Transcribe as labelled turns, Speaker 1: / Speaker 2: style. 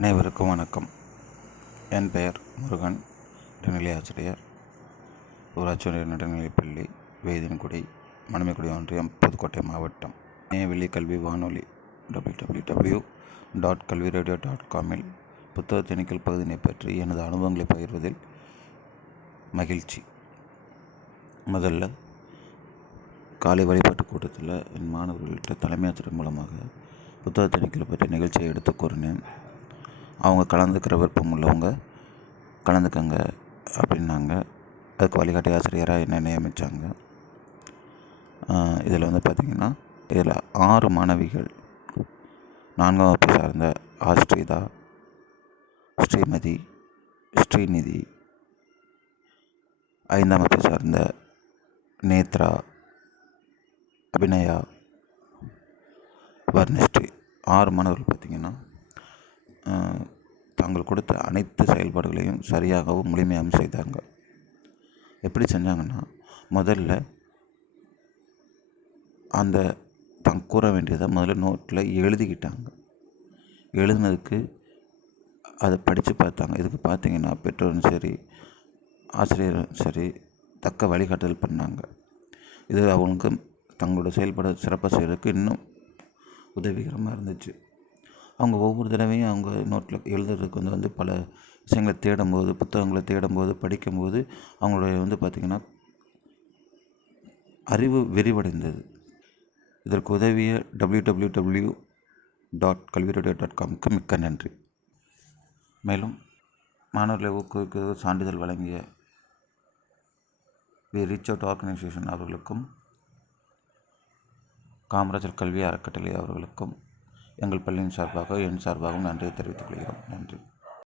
Speaker 1: அனைவருக்கும் வணக்கம். என் பெயர் முருகன் இடைநிலை ஆசிரியர். ஊராட்சி ஒன்றிய நடுநிலைப்பள்ளி வேதியன்குடி மணமைக்குடி ஒன்றியம் புதுக்கோட்டை மாவட்டம். இணையவெளி கல்வி வானொலி W W W dot Kalvi radio dot காமில் புத்தக திணிக்கல் பகுதியினை பற்றி எனது அனுபவங்களை பகிர்வதில் மகிழ்ச்சி. முதல்ல காலை வழிபாட்டு கூட்டத்தில் என் மாணவர்கள்ட்ட தலைமை ஆசிரியர் மூலமாக புத்தக திணிக்கல் பற்றி நிகழ்ச்சியை எடுத்து கூறினேன். அவங்க கலந்துக்கிற விருப்பம் உள்ளவங்க கலந்துக்கங்க அப்படின்னாங்க. அதுக்கு வழிகாட்டி ஆசிரியராக என்னை நியமித்தாங்க இதில் வந்து பார்த்திங்கன்னா இதில் ஆறு மாணவிகள் நான்காம் வகுப்பை சார்ந்த ஆஸ்ட்ரிதா ஸ்ரீமதி ஸ்ரீநிதி ஐந்தாம் வகுப்பை சார்ந்த நேத்ரா அபிநயா வர்ணஸ்ரீ ஆறு மாணவர்கள் பார்த்திங்கன்னா தாங்கள் கொடுத்த அனைத்து செயல்பாடுகளையும் சரியாகவும் முழுமையாகவும் செய்தாங்க. எப்படி செஞ்சாங்கன்னா முதல்ல அந்த தங்க கூற வேண்டியதை முதல்ல நோட்டில் எழுதிக்கிட்டாங்க. எழுதுனதுக்கு அதை படித்து பார்த்தாங்க. இதுக்கு பார்த்தீங்கன்னா பெற்றோரும் சரி ஆசிரியரும் சரி தக்க வழிகாட்டுதல் பண்ணாங்க. இது அவங்களுக்கு தங்களோட செயல்பாடு சிறப்பாக செய்கிறதுக்கு இன்னும் உதவிகரமாக இருந்துச்சு. அவங்க ஒவ்வொரு தடவையும் அவங்க நோட்டில் எழுதுறதுக்கு வந்து வந்து பல விஷயங்களை தேடும்போது புத்தகங்களை தேடும்போது படிக்கும்போது அவங்களுடைய வந்து பார்த்திங்கன்னா அறிவு விரிவடைந்தது. இதற்கு உதவிய W W W dot Kalvi dot காம்க்கு மிக்க நன்றி. மேலும் மாணவர்களை ஊக்குவிக்க சான்றிதழ் வழங்கிய வி. ரீச் அவுட் ஆர்கனைசேஷன் அவர்களுக்கும் காமராஜர் கல்வி அறக்கட்டளை அவர்களுக்கும் எங்கள் பள்ளியின் சார்பாக என் சார்பாகவும் நன்றியை தெரிவித்துக் கொள்கிறோம். நன்றி.